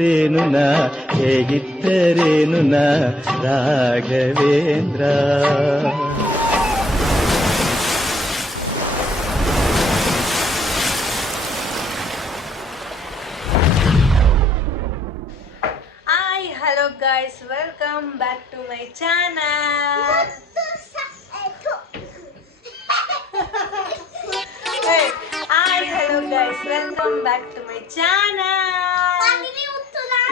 ೇನು ನಾ ಹೇಗಿದ್ದರೇನು ನಾ Raghavendra hi hello guys welcome back to my channel hi hello guys welcome back to my channel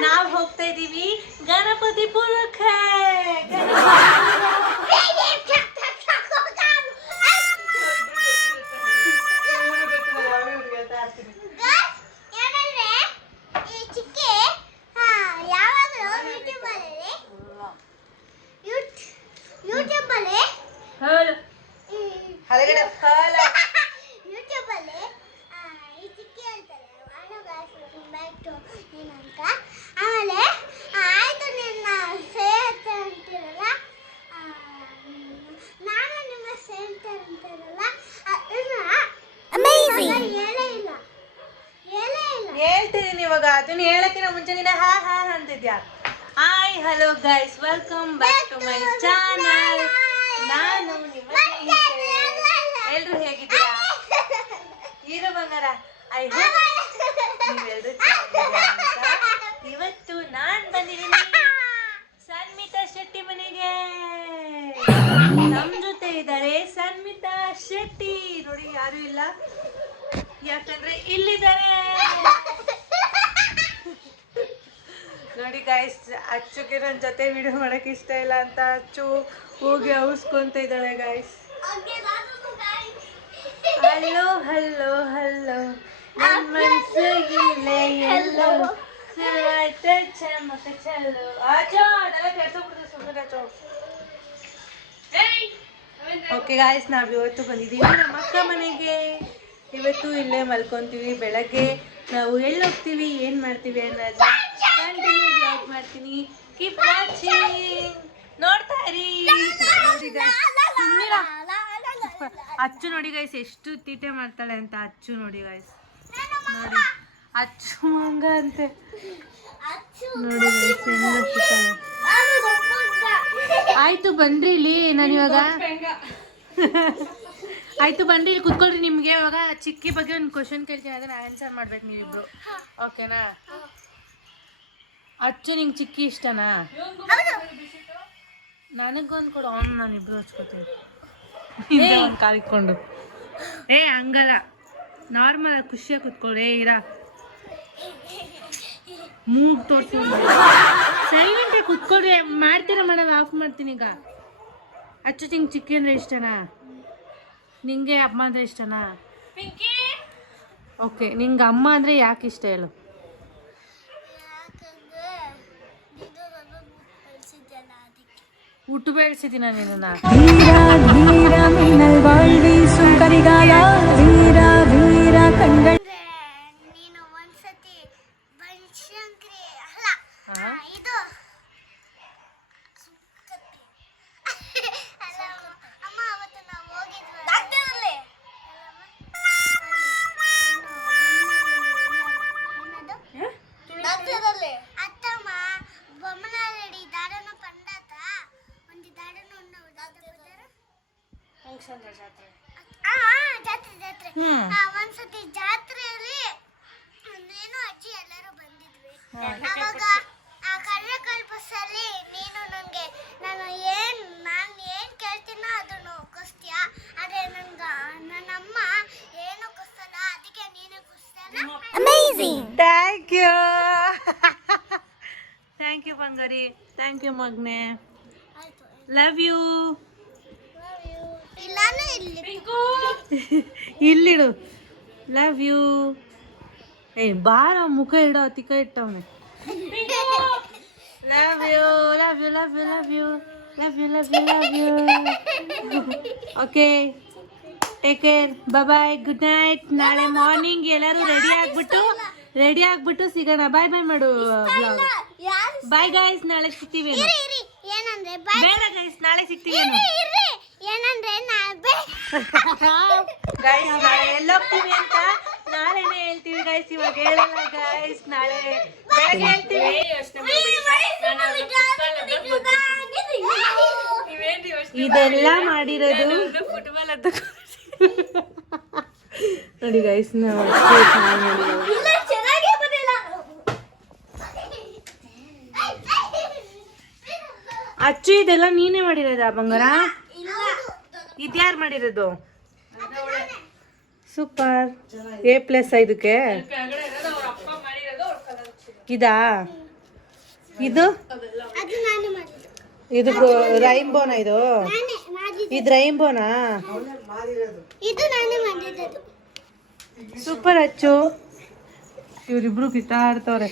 ನಾವು ಹೋಗ್ತಾ ಇದೀವಿ ಗಣಪತಿಪುರಕ್ಕೆ ಯೂಟ್ಯೂಬ್ ಅಲ್ಲಿ ಹೇಳು ಹಲಗಡೆ ಫಲ ಯೂಟ್ಯೂಬ್ ಅಲ್ಲಿ ಈ ಚಿಕ್ಕಿ ಹೇಳ್ತಾರೆ ಬ್ಯಾಕ್ ಟು ಏನಂತ ಆಮೇಲೆ ಆ, ಆಯ್ತು ನಿನ್ನ ಸೇತ ಅಂತಿರಲ್ಲ ಆ, ನಾನು ನಿಮ್ಮ ಸೇಂತ ಅಂತಿರಲ್ಲ ಅದನ್ನ ಇವಾಗ ಹೇಳೇ ಇಲ್ಲ ಹೇಳೇ ಇಲ್ಲ ಹೇಳ್ತಿದ್ದೀನಿ ಇವಾಗ ಅದನ್ನ ಹೇಳಕ್ಕಿಂತ ಮುಂಚೆ ನೀನು ಹಾ ಹಾ ಅಂತಿದ್ಯಾ hi hello guys welcome back to my channel ನಾನು ನಿಮ್ಮ ಎಲ್ಲರೂ ಹೇಗಿದ್ದೀರಾ? ಹೀರೋ ಬಂಗಾರ ಐ ಹೋಪ್ ಇವತ್ತು ನಾನ್ ಬಂದಿದ್ದೀನಿ ಸನ್ಮಿತಾ ಶೆಟ್ಟಿ ಮನೆಗೆ. ನಮ್ ಜೊತೆ ಇದ್ದಾರೆ ಸನ್ಮಿತಾ ಶೆಟ್ಟಿ. ನೋಡಿ, ಯಾರು ಇಲ್ಲ. ಯಾಕಂದ್ರೆ ಇಲ್ಲಿದ್ದಾರೆ. ನೋಡಿ ಗೈಸ್ ಅಚ್ಚುಗೆ ನನ್ನ ಜೊತೆ ವಿಡಿಯೋ ಮಾಡೋಕೆ ಇಷ್ಟ ಇಲ್ಲ ಅಂತ ಅಚ್ಚು ಹೋಗಿ ಅವಸ್ಕೊಂತ ಇದ್ದಾಳೆ ಗಾಯ್ಸ್ ಹಲೋ ಹಲೋ ಹಲೋ ನನ್ನ ಮನ್ಸಿಗಿಲ್ಲ ಎಲ್ಲೋ ಆಯ್ತ ಚಮಕ ಚಲೋ. ಆಚೋ ಅದೆಲ್ಲ ಕೆಡ್ಸೋಗ್ಬಿಡ್ತು ಸುಮ್ಮನೆ ಆಚೋ ಓಕೆ ಗಾಯ್ಸ್ ನಾವು ಇವತ್ತು ಬಂದಿದ್ದೀವಿ ನಮ್ಮ ಅಕ್ಕ ಮನೆಗೆ. ಇವತ್ತು ಇಲ್ಲೇ ಮಲ್ಕೊಂತೀವಿ ಬೆಳಗ್ಗೆ. ನಾವು ಎಲ್ಲಿ ಹೋಗ್ತೀವಿ ಏನು ಮಾಡ್ತೀವಿ ಅನ್ನೋದು. ಕಂಟಿನ್ಯೂ ಬ್ಲಾಗ್ ಮಾಡ್ತೀನಿ. ಕೀಪ್ ವಾಚಿಂಗ್ ನೋಡ್ತಾ ಇರಿ. ಅಚ್ಚು ನೋಡಿ ಗೈಸ್ ಎಷ್ಟು ತೀಟೆ ಮಾಡ್ತಾಳೆ ಅಂತ ಅಚ್ಚು ನೋಡಿ ಗೈಸ್ ನೋಡಿ. ಅಚ್ಚು ಹಂಗ ಅಂತೆ. ನೋಡಿ ಆಯ್ತು ಬನ್ರಿ ಇಲ್ಲಿ ನಾನು ಇವಾಗ. ಆಯ್ತು ಬನ್ರಿ ಇಲ್ಲಿ ಕುತ್ಕೊಳ್ರಿ ನಿಮ್ಗೆ ಇವಾಗ ಚಿಕ್ಕಿ ಬಗ್ಗೆ ಒಂದು ಕ್ವಶನ್ ಕೇಳ್ತೀನಿ ಅದನ್ನ ಆನ್ಸರ್ ಮಾಡ್ಬೇಕು ನೀವಿಬ್ರು. ಓಕೆನಾ ಅಚ್ಚು ನಿಂಗೆ ಚಿಕ್ಕಿ ಇಷ್ಟನಾ ನನಗೊಂದು ಕೊಡು ಅವ್ನು ನಾನು ಇಬ್ರು ಹಚ್ಕೋತೀನಿ ಒಂದು ಕಾಲಿಕ್ಕೊಂಡು ಏ ಹಂಗಲ್ಲ ನಾರ್ಮಲ್ ಖುಷಿಯಾಗಿ ಕುತ್ಕೊಳ್ಳಿ ಏ ಇರ ಮೂಗ್ ತೋರಿಸಿ ಸೈಲೆಂಟಾಗಿ ಕುತ್ಕೊಳ್ರಿ ಮಾಡ್ತೀರಾ ಮಾಡೋದು ಆಫ್ ಮಾಡ್ತೀನಿ ಈಗ ಅಚ್ಚು ಚಿಂಗ್ ಚಿಕ್ಕಿ ಅಂದ್ರೆ ಇಷ್ಟನಾ ನಿಂಗೆ ಅಮ್ಮ ಅಂದ್ರೆ ಇಷ್ಟನಾ ಓಕೆ ನಿಂಗೆ ಅಮ್ಮ ಅಂದ್ರೆ ಯಾಕೆ ಇಷ್ಟ ಹೇಳು ಹುಟ್ಟು ಬೆಳೆಸಿದ್ದೀನ ನಿನ್ನ ಅಂದ್ರೆ ನೀನು ಒಂದ್ಸತಿ ಬನಶಂಕರಿ. ಅಲ್ಲ ಯು ಥ್ಯಾಂಕ್ ಯು ಬಂಗಾರಿ ಥ್ಯಾಂಕ್ ಯು ಮಗ್ನೆ ಆಯ್ತು ಲವ್ ಯು ಇಲ್ಲಾನು ಇಲ್ಲಿಡು. ಲವ್ ಯು ಏ ಬಾರ ಮುಖ ಇಡೋ ತಿಕ್ಕ ಇಟ್ಟವನೆ. Love you love you love you love you love you love you love you okay take care bye good night ನಾಳೆ ಮಾರ್ನಿಂಗ್ ಎಲ್ಲರೂ ರೆಡಿ ಆಗ್ಬಿಟ್ಟು ರೆಡಿ ಆಗ್ಬಿಟ್ಟು ಸಿಗೋಣ. ಬಾಯ್ ಬಾಯ್ ಮಾಡು ಬಾಯ್ ಗೈಸ್ ನಾಳೆ ಸಿಗ್ತೀವಿ ಇರಿ ಇರಿ. ಏನಂದ್ರೆ ಬೇಡ ಗೈಸ್ ನಾಳೆ ಸಿಗ್ತೀವಿ ಇರಿ ಇರಿ. ಏನಂದ್ರೆ ಗೈಸ್ ನಾಳೆ ಎಲ್ಲೋಗ್ತೀವಿ ಅಂತ ನಾಳೆನೇ ಹೇಳ್ತೀವಿ ಗೈಸ್ ಇವಾಗ ಹೇಳಲ್ಲ ಗೈಸ್ ನಾಳೆ ಬೆಳಗ್ಗೆ ಹೇಳ್ತೀವಿ. ಇದೆಲ್ಲ ಮಾಡಿರೋದು ನೋಡಿ ಗೈಸ್ ನಾವು ಚೆನ್ನಾಗಿ ಮಾಡಿರೋದು. ಅಚ್ಚು ಇದೆಲ್ಲ ನೀನೇ ಮಾಡಿರೋದ ಬಂಗಾರ? ಇದ್ಯಾರು ಮಾಡಿರೋದು? ಸೂಪರ್ ಎ ಪ್ಲಸ್ ಇದಕ್ಕೆ ಇದಾ? ಇದು? ಇದು ರೈಂಬೋನಾ ಇದು? ಇದು ರೈನ್ಬೋನಾ ಇದು ನಾನು ಮಾಡಿದ್ದು ಸೂಪರ್ ಅಚ್ಚು ಇವರಿಬ್ರು ಕಿತ್ತಾಡ್ತವ್ರೆ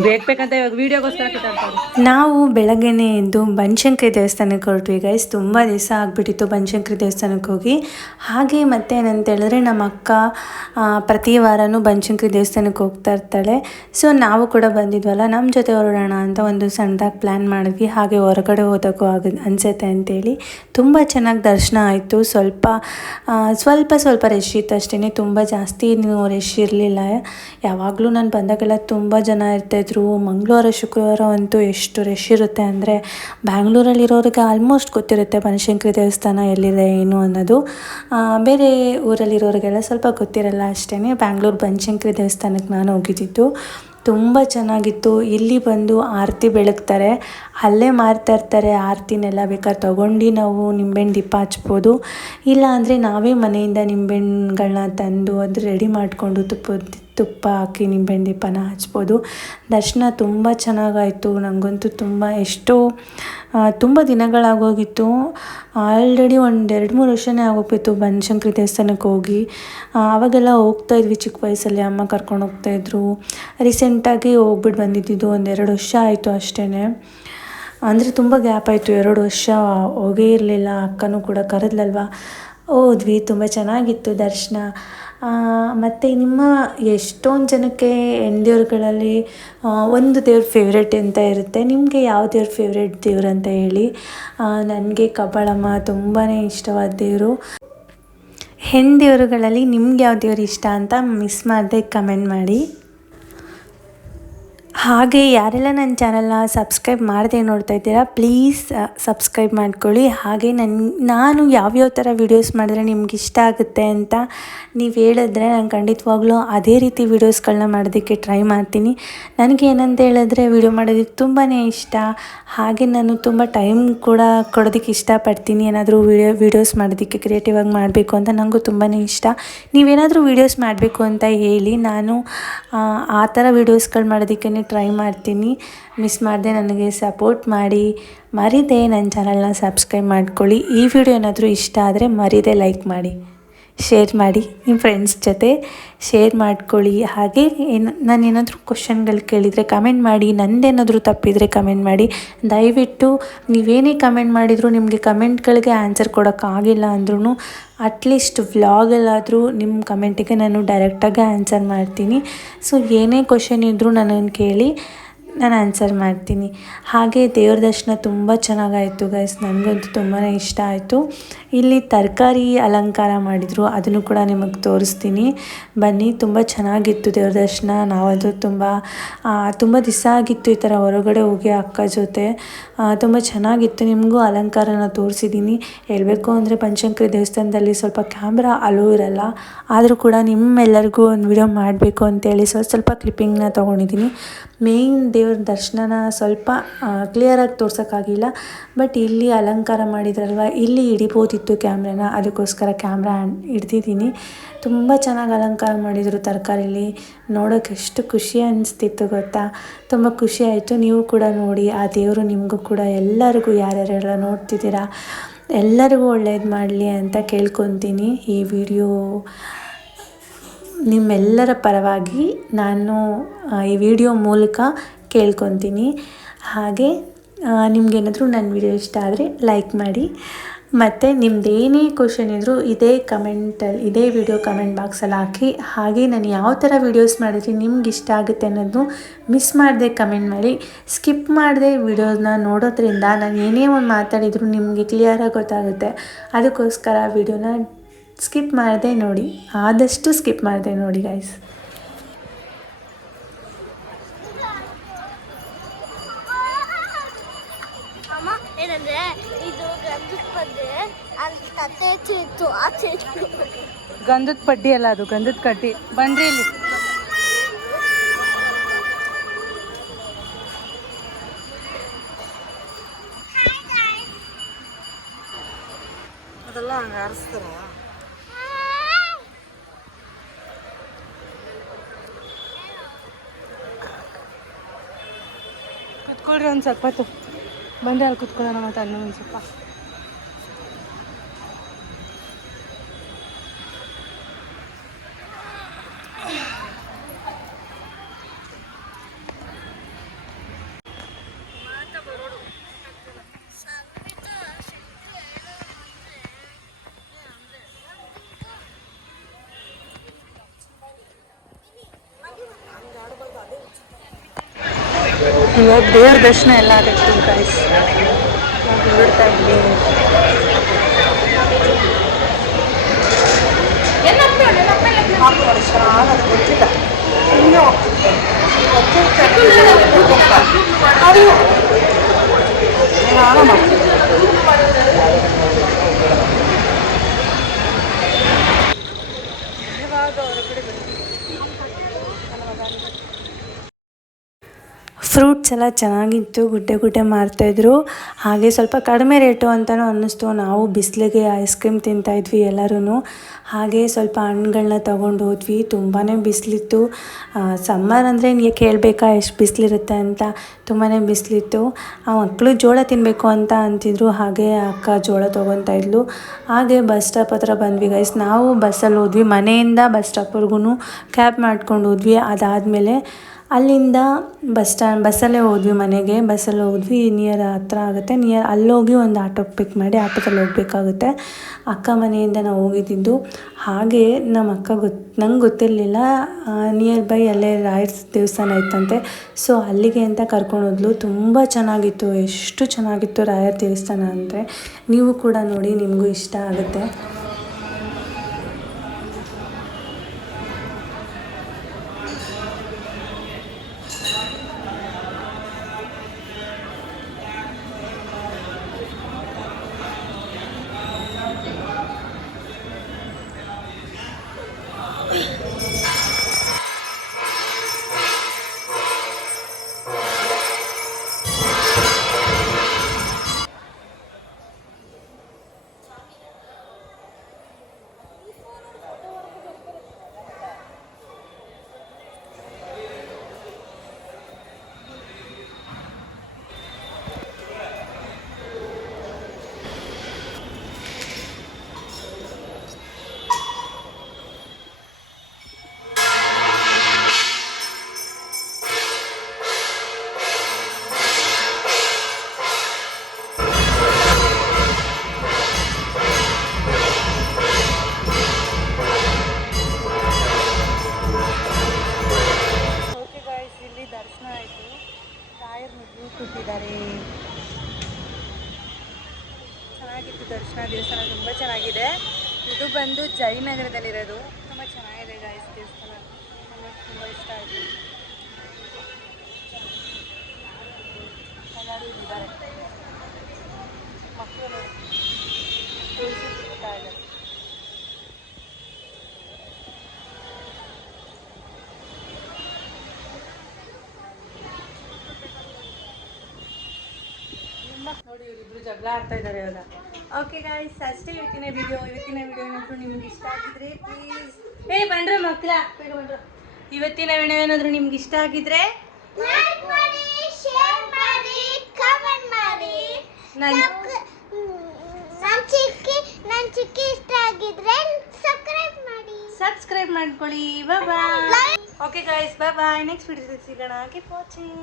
ಬೇಕಂತ ಇವಾಗ ವಿಡಿಯೋಗೋಸ್ಕರ ನಾವು ಬೆಳಗ್ಗೆನೆ ಎದ್ದು ಬನಶಂಕರಿ ದೇವಸ್ಥಾನಕ್ಕೆ ಹೊರಟ್ವಿ ಗೈಸ್ ತುಂಬ ದಿವಸ ಆಗಿಬಿಟ್ಟಿತ್ತು ಬನಶಂಕರಿ ದೇವಸ್ಥಾನಕ್ಕೆ ಹೋಗಿ. ಹಾಗೆ ಮತ್ತೆ ಏನಂತ ಹೇಳಿದ್ರೆ ನಮ್ಮ ಅಕ್ಕ ಪ್ರತಿ ವಾರನೂ ಬನಶಂಕರಿ ದೇವಸ್ಥಾನಕ್ಕೆ ಹೋಗ್ತಾ ಇರ್ತಾಳೆ. ಸೊ ನಾವು ಕೂಡ ಬಂದಿದ್ವಲ್ಲ ನಮ್ಮ ಜೊತೆ ಹೊರಡೋಣ ಅಂತ ಒಂದು ಸಣ್ಣದಾಗಿ ಪ್ಲ್ಯಾನ್ ಮಾಡಿದ್ವಿ. ಹಾಗೆ ಹೊರಗಡೆ ಹೋದಕ್ಕೂ ಆಗ ಅನಿಸುತ್ತೆ ಅಂತೇಳಿ. ತುಂಬ ಚೆನ್ನಾಗಿ ದರ್ಶನ ಆಯಿತು. ಸ್ವಲ್ಪ ಸ್ವಲ್ಪ ಸ್ವಲ್ಪ ರಶ್ ಇತ್ತು ಅಷ್ಟೇ ತುಂಬ ಜಾಸ್ತಿ ರಶ್ ಇರಲಿಲ್ಲ. ಯಾವಾಗಲೂ ನಾನು ಬಂದಾಗೆಲ್ಲ ತುಂಬ ಜನ ಇರ್ತಾಯಿದ್ರು ಮಂಗಳವಾರ, ಶುಕ್ರವಾರ ಅಂತೂ ಎಷ್ಟು ರಶ್ ಇರುತ್ತೆ ಅಂದರೆ ಬ್ಯಾಂಗ್ಳೂರಲ್ಲಿರೋರಿಗೆ ಆಲ್ಮೋಸ್ಟ್ ಗೊತ್ತಿರುತ್ತೆ ಬನಶಂಕರಿ ದೇವಸ್ಥಾನ ಎಲ್ಲಿದೆ, ಏನು ಅನ್ನೋದು. ಬೇರೆ ಊರಲ್ಲಿರೋರಿಗೆಲ್ಲ ಸ್ವಲ್ಪ ಗೊತ್ತಿರಲ್ಲ ಅಷ್ಟೇ ಬ್ಯಾಂಗ್ಳೂರು ಬನಶಂಕರಿ ದೇವಸ್ಥಾನಕ್ಕೆ ನಾನು ಹೋಗಿದ್ದಿದ್ದು ತುಂಬ ಚೆನ್ನಾಗಿತ್ತು. ಇಲ್ಲಿ ಬಂದು ಆರತಿ ಬೆಳಗ್ತಾರೆ. ಅಲ್ಲೇ ಮಾರ್ತಾ ಇರ್ತಾರೆ. ಆರತಿನೆಲ್ಲ ಬೇಕಾದ್ರೆ ತೊಗೊಂಡು ನಾವು ನಿಂಬೆಹಣ್ಣು ದೀಪ ಹಚ್ಬೋದು. ಇಲ್ಲ ಅಂದರೆ ನಾವೇ ಮನೆಯಿಂದ ನಿಂಬೆಹಣ್ಣುಗಳನ್ನ ತಂದು ಅದು ರೆಡಿ ಮಾಡಿಕೊಂಡು ತುಪ್ಪದ ತುಪ್ಪ ಹಾಕಿ ನಿಂಬೆಹಣ್ಣು ದೀಪನ ಹಚ್ಬೋದು. ದರ್ಶನ ತುಂಬ ಚೆನ್ನಾಗಾಯಿತು. ನನಗಂತೂ ತುಂಬ ಎಷ್ಟೋ ತುಂಬ ದಿನಗಳಾಗೋಗಿತ್ತು. ಆಲ್ರೆಡಿ ಒಂದು ಎರಡು ಮೂರು ವರ್ಷನೇ ಆಗೋಗ್ಬಿತ್ತು ಬನಶಂಕರಿ ದೇವಸ್ಥಾನಕ್ಕೆ ಹೋಗಿ. ಆವಾಗೆಲ್ಲ ಹೋಗ್ತಾ ಇದ್ವಿ. ಚಿಕ್ಕ ವಯಸ್ಸಲ್ಲಿ ಅಮ್ಮ ಕರ್ಕೊಂಡು ಹೋಗ್ತಾಯಿದ್ರು ರೀಸೆಂಟಾಗಿ ಹೋಗ್ಬಿಟ್ಟು ಬಂದಿದ್ದು ಒಂದೆರಡು ವರ್ಷ ಆಯಿತು ಅಷ್ಟೇ ಅಂದರೆ ತುಂಬ ಗ್ಯಾಪ್ ಆಯಿತು. ಎರಡು ವರ್ಷ ಹೋಗೇ ಇರಲಿಲ್ಲ. ಅಕ್ಕನೂ ಕೂಡ ಕರೆದ್ಲಲ್ವ? ಹೋದ್ವಿ ತುಂಬ ಚೆನ್ನಾಗಿತ್ತು ದರ್ಶನ. ಮತ್ತು ನಿಮ್ಮ ಎಷ್ಟೊಂದು ಜನಕ್ಕೆ ಹೆಣ್ದೇವ್ರುಗಳಲ್ಲಿ ಒಂದು ದೇವ್ರ ಫೇವ್ರೇಟ್ ಅಂತ ಇರುತ್ತೆ. ನಿಮಗೆ ಯಾವ ದೇವ್ರ ಫೇವ್ರೇಟ್ ದೇವ್ರು ಅಂತ ಹೇಳಿ? ನನಗೆ ಕಬಳಮ್ಮ ತುಂಬಾ ಇಷ್ಟವಾದ ದೇವರು. ಹೆಣ್ಣು ದೇವರುಗಳಲ್ಲಿ ನಿಮ್ಗೆ ಯಾವ ದೇವ್ರು ಇಷ್ಟ ಅಂತ ಮಿಸ್ ಮಾಡದೆ ಕಮೆಂಟ್ ಮಾಡಿ. ಹಾಗೆ ಯಾರೆಲ್ಲ ನನ್ನ ಚಾನಲ್ನ ಸಬ್ಸ್ಕ್ರೈಬ್ ಮಾಡದೆ ನೋಡ್ತಾ ಇದ್ದೀರಾ ಪ್ಲೀಸ್ ಸಬ್ಸ್ಕ್ರೈಬ್ ಮಾಡ್ಕೊಳ್ಳಿ. ಹಾಗೆ ನನ್ನ ನಾನು ಯಾವ್ಯಾವ ಥರ ವೀಡಿಯೋಸ್ ಮಾಡಿದ್ರೆ ನಿಮ್ಗೆ ಇಷ್ಟ ಆಗುತ್ತೆ ಅಂತ ನೀವು ಹೇಳಿದ್ರೆ ನಾನು ಖಂಡಿತವಾಗ್ಲೂ ಅದೇ ರೀತಿ ವೀಡಿಯೋಸ್ಗಳನ್ನ ಮಾಡೋದಕ್ಕೆ ಟ್ರೈ ಮಾಡ್ತೀನಿ. ನನಗೆ ಏನಂತ ಹೇಳಿದ್ರೆ ವೀಡಿಯೋ ಮಾಡೋದಕ್ಕೆ ತುಂಬಾ ಇಷ್ಟ. ಹಾಗೆ ನಾನು ತುಂಬ ಟೈಮ್ ಕೂಡ ಕೊಡೋದಕ್ಕೆ ಇಷ್ಟಪಡ್ತೀನಿ. ಏನಾದರೂ ವೀಡಿಯೋ ವೀಡಿಯೋಸ್ ಮಾಡೋದಕ್ಕೆ ಕ್ರಿಯೇಟಿವ್ ಆಗಿ ಮಾಡಬೇಕು ಅಂತ ನನಗೂ ತುಂಬಾ ಇಷ್ಟ. ನೀವೇನಾದರೂ ವೀಡಿಯೋಸ್ ಮಾಡಬೇಕು ಅಂತ ಹೇಳಿ ನಾನು ಆ, ಥರ ವೀಡಿಯೋಸ್ಗಳು ಮಾಡೋದಕ್ಕೆ ಟ್ರೈ ಮಾಡ್ತೀನಿ. ಮಿಸ್ ಮಾಡದೆ ನನಗೆ ಸಪೋರ್ಟ್ ಮಾಡಿ. ಮರಿದೆ ನನ್ನ ಚಾನಲ್ನ ಸಬ್ಸ್ಕ್ರೈಬ್ ಮಾಡ್ಕೊಳ್ಳಿ. ಈ ವಿಡಿಯೋ ಏನಾದರೂ ಇಷ್ಟ ಆದರೆ ಮರಿದೆ ಲೈಕ್ ಮಾಡಿ. ಶೇರ್ ಮಾಡಿ ನಿಮ್ಮ ಫ್ರೆಂಡ್ಸ್ ಜೊತೆ ಶೇರ್ ಮಾಡ್ಕೊಳ್ಳಿ. ಹಾಗೆ ಏನು, ನಾನು ಏನಾದರೂ ಕ್ವಶನ್ಗಳು ಕೇಳಿದರೆ ಕಮೆಂಟ್ ಮಾಡಿ, ನಂದೇನಾದರೂ ತಪ್ಪಿದರೆ ಕಮೆಂಟ್ ಮಾಡಿ. ದಯವಿಟ್ಟು ನೀವೇನೇ ಕಮೆಂಟ್ ಮಾಡಿದರೂ ನಿಮಗೆ ಕಮೆಂಟ್ಗಳಿಗೆ ಆನ್ಸರ್ ಕೊಡೋಕ್ಕಾಗಿಲ್ಲ ಅಂದ್ರೂ ಅಟ್ಲೀಸ್ಟ್ ವ್ಲಾಗಲ್ಲಾದರೂ ನಿಮ್ಮ ಕಮೆಂಟಿಗೆ ನಾನು ಡೈರೆಕ್ಟಾಗಿ ಆನ್ಸರ್ ಮಾಡ್ತೀನಿ. ಸೊ ಏನೇ ಕ್ವಶನ್ ಇದ್ದರೂ ನನ್ನನ್ನು ಕೇಳಿ. ನಾನು ಆನ್ಸರ್ ಮಾಡ್ತೀನಿ. ಹಾಗೆ ದೇವ್ರ ದರ್ಶನ ತುಂಬ ಚೆನ್ನಾಗಾಯಿತು ಗೈಸ್ ನನಗಂತೂ ತುಂಬಾ ಇಷ್ಟ ಆಯಿತು. ಇಲ್ಲಿ ತರಕಾರಿ ಅಲಂಕಾರ ಮಾಡಿದರು. ಅದನ್ನು ಕೂಡ ನಿಮಗೆ ತೋರಿಸ್ತೀನಿ. ಬನ್ನಿ, ತುಂಬ ಚೆನ್ನಾಗಿತ್ತು ದೇವ್ರ ದರ್ಶನ. ನಾವದು ತುಂಬ ತುಂಬ ದಿವಸ ಆಗಿತ್ತು ಈ ಥರ ಹೊರಗಡೆ ಹೋಗಿ ಅಕ್ಕ ಜೊತೆ. ತುಂಬ ಚೆನ್ನಾಗಿತ್ತು. ನಿಮಗೂ ಅಲಂಕಾರನ ತೋರಿಸಿದ್ದೀನಿ ಹೇಳಬೇಕು ಅಂದರೆ ಪಂಚಂಕರಿ ದೇವಸ್ಥಾನದಲ್ಲಿ ಸ್ವಲ್ಪ ಕ್ಯಾಮ್ರಾ ಅಲೋ ಇರಲ್ಲ. ಆದರೂ ಕೂಡ ನಿಮ್ಮೆಲ್ಲರಿಗೂ ಒಂದು ವಿಡಿಯೋ ಮಾಡಬೇಕು ಅಂತೇಳಿ ಸ್ವಲ್ಪ ಸ್ವಲ್ಪ ಕ್ಲಿಪ್ಪಿಂಗ್ನ ತೊಗೊಂಡಿದ್ದೀನಿ ಮೇಯ್ನ್ ದೇವ್ರ ದರ್ಶನನ ಸ್ವಲ್ಪ ಕ್ಲಿಯರಾಗಿ ತೋರ್ಸೋಕ್ಕಾಗಿಲ್ಲ. ಬಟ್ ಇಲ್ಲಿ ಅಲಂಕಾರ ಮಾಡಿದ್ರಲ್ವ, ಇಲ್ಲಿ ಹಿಡಿಬೋದಿತ್ತು ಕ್ಯಾಮ್ರಾನ ಅದಕ್ಕೋಸ್ಕರ ಕ್ಯಾಮ್ರಾ ಹಿಡ್ದಿದ್ದೀನಿ. ತುಂಬ ಚೆನ್ನಾಗಿ ಅಲಂಕಾರ ಮಾಡಿದರು ತರಕಾರಿಲಿ. ನೋಡೋಕೆ ಎಷ್ಟು ಖುಷಿ ಅನಿಸ್ತಿತ್ತು ಗೊತ್ತಾ? ತುಂಬ ಖುಷಿ ಆಯಿತು. ನೀವು ಕೂಡ ನೋಡಿ, ಆ ದೇವರು ನಿಮಗೂ ಕೂಡ ಎಲ್ಲರಿಗೂ ಯಾರ್ಯಾರೆಲ್ಲ ನೋಡ್ತಿದ್ದೀರಾ, ಎಲ್ಲರಿಗೂ ಒಳ್ಳೇದು ಮಾಡಲಿ ಅಂತ ಕೇಳ್ಕೊತೀನಿ ಈ ವಿಡಿಯೋ ನಿಮ್ಮೆಲ್ಲರ ಪರವಾಗಿ ನಾನು ಈ ವಿಡಿಯೋ ಮೂಲಕ ಕೇಳ್ಕೊತೀನಿ. ಹಾಗೆ ನಿಮಗೇನಾದರೂ ನನ್ನ ವಿಡಿಯೋ ಇಷ್ಟ ಆದರೆ ಲೈಕ್ ಮಾಡಿ. ಮತ್ತು ನಿಮ್ಮದೇನೇ ಕ್ವಶನ್ ಇದ್ದರೂ ಇದೇ ಕಮೆಂಟಲ್ಲಿ ಇದೇ ವಿಡಿಯೋ ಕಮೆಂಟ್ ಬಾಕ್ಸಲ್ಲಿ ಹಾಕಿ. ಹಾಗೆ ನಾನು ಯಾವ ಥರ ವೀಡಿಯೋಸ್ ಮಾಡಿದ್ರೆ ನಿಮ್ಗೆ ಇಷ್ಟ ಆಗುತ್ತೆ ಅನ್ನೋದು ಮಿಸ್ ಮಾಡದೆ ಕಮೆಂಟ್ ಮಾಡಿ. ಸ್ಕಿಪ್ ಮಾಡದೆ ವಿಡಿಯೋನ ನೋಡೋದ್ರಿಂದ ನಾನು ಏನೇ ಒಂದು ಮಾತಾಡಿದರೂ ನಿಮಗೆ ಕ್ಲಿಯರಾಗಿ ಗೊತ್ತಾಗುತ್ತೆ. ಅದಕ್ಕೋಸ್ಕರ ವಿಡಿಯೋನ ಸ್ಕಿಪ್ ಮಾಡಿದೆ ನೋಡಿ. ಆದಷ್ಟು ಸ್ಕಿಪ್ ಮಾಡಿದೆ ನೋಡಿ ಗೈಸ್ ಗಂಧದ ಪದ್ದೆ ಅಲ್ಲಿ ತಟ್ಟೆ ಹೆಚ್ಚು ಇತ್ತು ಆಚೆ ಇತ್ತು ಗಂಧದ ಪಡ್ಡಿ ಅಲ್ಲ ಅದು ಗಂಧದ ಕಡ್ಡಿ ಬನ್ರಿ ಇಲ್ಲಿ. ಅದೆಲ್ಲ ಹಂಗೆ ಆರಿಸ್ತಾರ. ಕುತ್ಕೊಳ್ರಿ ಒಂದು ಸ್ವಲ್ಪ ಹೊತ್ತು. ಬಂದೆ ಅಲ್ಲಿ ಕುತ್ಕೊಳ್ಳೋಣ ಮತ್ತೆ ಅನ್ನ ಒಂದು ಸ್ವಲ್ಪ. ಇವಾಗ ದೇವ್ರ ದರ್ಶನ ಎಲ್ಲ ಆಗೈತೆ ಗೈಸ್ ಹೊರಡ್ತಾ ಇದ್ವಿ ಗೊತ್ತಿಲ್ಲ ಇವಾಗ ಹೊರಗಡೆ ಬಂದ್ವಿ ಫ್ರೂಟ್ಸ್ ಎಲ್ಲ ಚೆನ್ನಾಗಿತ್ತು, ಗುಡ್ಡೆ ಗುಡ್ಡೆ ಮಾರ್ತಾಯಿದ್ರು ಹಾಗೆ ಸ್ವಲ್ಪ ಕಡಿಮೆ ರೇಟು ಅಂತಲೂ ಅನ್ನಿಸ್ತು. ನಾವು ಬಿಸಿಲಿಗೆ ಐಸ್ ಕ್ರೀಮ್ ತಿಂತಾಯಿದ್ವಿ ಎಲ್ಲರೂ ಹಾಗೆ ಸ್ವಲ್ಪ ಹಣ್ಣುಗಳನ್ನ ತೊಗೊಂಡು ಹೋದ್ವಿ. ತುಂಬಾ ಬಿಸಿಲಿತ್ತು. ಸಮ್ಮರ್ ಅಂದರೆ ನೀವು ಕೇಳಬೇಕಾ ಎಷ್ಟು ಬಿಸಿಲಿರುತ್ತೆ ಅಂತ? ತುಂಬಾ ಬಿಸಿಲಿತ್ತು. ಆ ಮಕ್ಕಳು ಜೋಳ ತಿನ್ನಬೇಕು ಅಂತ ಅಂತಿದ್ರು. ಹಾಗೆ ಅಕ್ಕ ಜೋಳ ತೊಗೊತಾ ಇದ್ಲು. ಹಾಗೆ ಬಸ್ ಸ್ಟಾಪ್ ಹತ್ರ ಬಂದ್ವಿ ಗೈಸ್ ನಾವು ಬಸ್ಸಲ್ಲಿ ಹೋದ್ವಿ. ಮನೆಯಿಂದ ಬಸ್ ಸ್ಟಾಪ್ವರೆಗೂ ಕ್ಯಾಬ್ ಮಾಡ್ಕೊಂಡು ಹೋದ್ವಿ. ಅದಾದಮೇಲೆ ಅಲ್ಲಿಂದ ಬಸ್ ಸ್ಟ್ಯಾಂಡ್ ಬಸ್ಸಲ್ಲೇ ಹೋದ್ವಿ ಮನೆಗೆ. ಬಸ್ಸಲ್ಲಿ ಹೋದ್ವಿ ನಿಯರ್ ಹತ್ರ ಆಗುತ್ತೆ. ನಿಯರ್ ಅಲ್ಲೋಗಿ ಒಂದು ಆಟೋ ಪಿಕ್ ಮಾಡಿ ಆಟೋದಲ್ಲಿ ಹೋಗಬೇಕಾಗುತ್ತೆ. ಅಕ್ಕ ಮನೆಯಿಂದ ನಾವು ಹೋಗಿದ್ದಿದ್ದು ಹಾಗೆ ನಮ್ಮ ಅಕ್ಕ ಗೊತ್ತು ನಂಗೆ ಗೊತ್ತಿರಲಿಲ್ಲ. ನಿಯರ್ ಬೈ ಅಲ್ಲೇ ರಾಯರ್ಸ್ ದೇವಸ್ಥಾನ ಇತ್ತಂತೆ. ಸೊ ಅಲ್ಲಿಗೆ ಅಂತ ಕರ್ಕೊಂಡು ಹೋದ್ಲು. ತುಂಬ ಚೆನ್ನಾಗಿತ್ತು. ಎಷ್ಟು ಚೆನ್ನಾಗಿತ್ತು ರಾಯರ್ ದೇವಸ್ಥಾನ ಅಂದರೆ. ನೀವು ಕೂಡ ನೋಡಿ, ನಿಮಗೂ ಇಷ್ಟ ಆಗುತ್ತೆ. ಬಂದು ಜಯನಗರದಲ್ಲಿರೋದು ತುಂಬ ಚೆನ್ನಾಗಿದೆ ಗಾಯಸ್ ದೇವಸ್ಥಾನ. ನಮಗೆ ತುಂಬ ಇಷ್ಟ ಆಯಿತು. ಎಲ್ಲರೂ ಇಲ್ಲಿದ್ದಾರೆ ಮಕ್ಕಳು ತುಳಸಿ ಸಿಗ್ತಾ ಇದ್ದಾರೆ. ನೋಡಿ ಇವರಿಬ್ರು ಜಗಳ ಆಡ್ತಾ ಇದ್ದಾರೆ ಇವಾಗ. ಓಕೆ ಗಾಯ್ಸ್ ಅಷ್ಟೇ ಇವತ್ತಿನ ವಿಡಿಯೋ ಇವತ್ತಿನ ವಿಡಿಯೋ ಏನಾದರೂ ನಿಮ್ಗೆ ಇಷ್ಟ ಆಗಿದ್ರೆ ಪ್ಲೀಸ್ ಏ ಬಂಡ್ರ ಮಕ್ಕಳ. ಬಂಡ್ರ ಇವತ್ತಿನ ವಿಡಿಯೋ ಏನಾದರೂ ನಿಮ್ಗೆ ಇಷ್ಟ ಆಗಿದ್ರೆ ಲೈಕ್ ಮಾಡಿ ಶೇರ್ ಮಾಡಿ ಕಮೆಂಟ್ ಮಾಡಿ. ನನ್ ನನ್ನ ಚಿಕ್ಕಿ ನನ್ನ ಚಿಕ್ಕಿ ಇಷ್ಟ ಆಗಿದ್ರೆ ಸಬ್ಸ್ಕ್ರೈಬ್ ಮಾಡಿ. ಸಬ್ಸ್ಕ್ರೈಬ್ ಮಾಡ್ಕೊಳ್ಳಿ. Bye okay guys bye bye next video ಸಿಗೋಣ. Keep watching